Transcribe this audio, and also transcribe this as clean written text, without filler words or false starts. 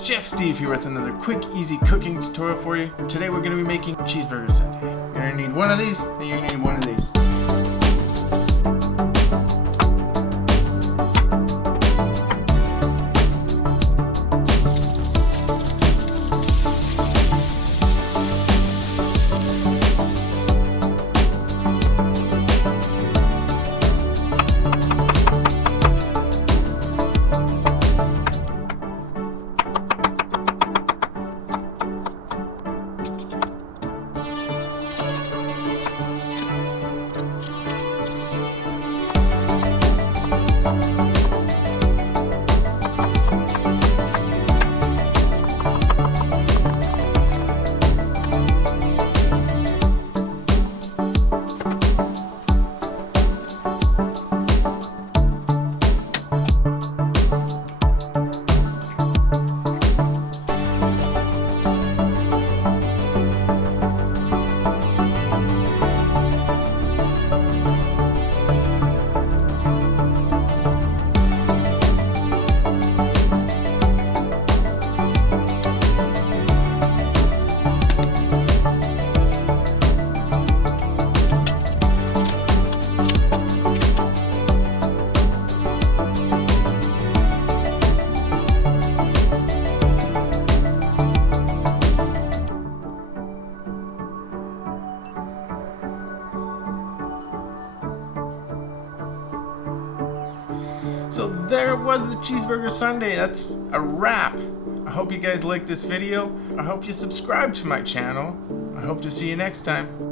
Chef Steve here with another quick, easy cooking tutorial for you. Today we're going to be making cheeseburger sundae. You're going to need one of these, and you're going to need one of these. So there was the cheeseburger sundae. That's a wrap. I hope you guys liked this video. I hope you subscribe to my channel. I hope to see you next time.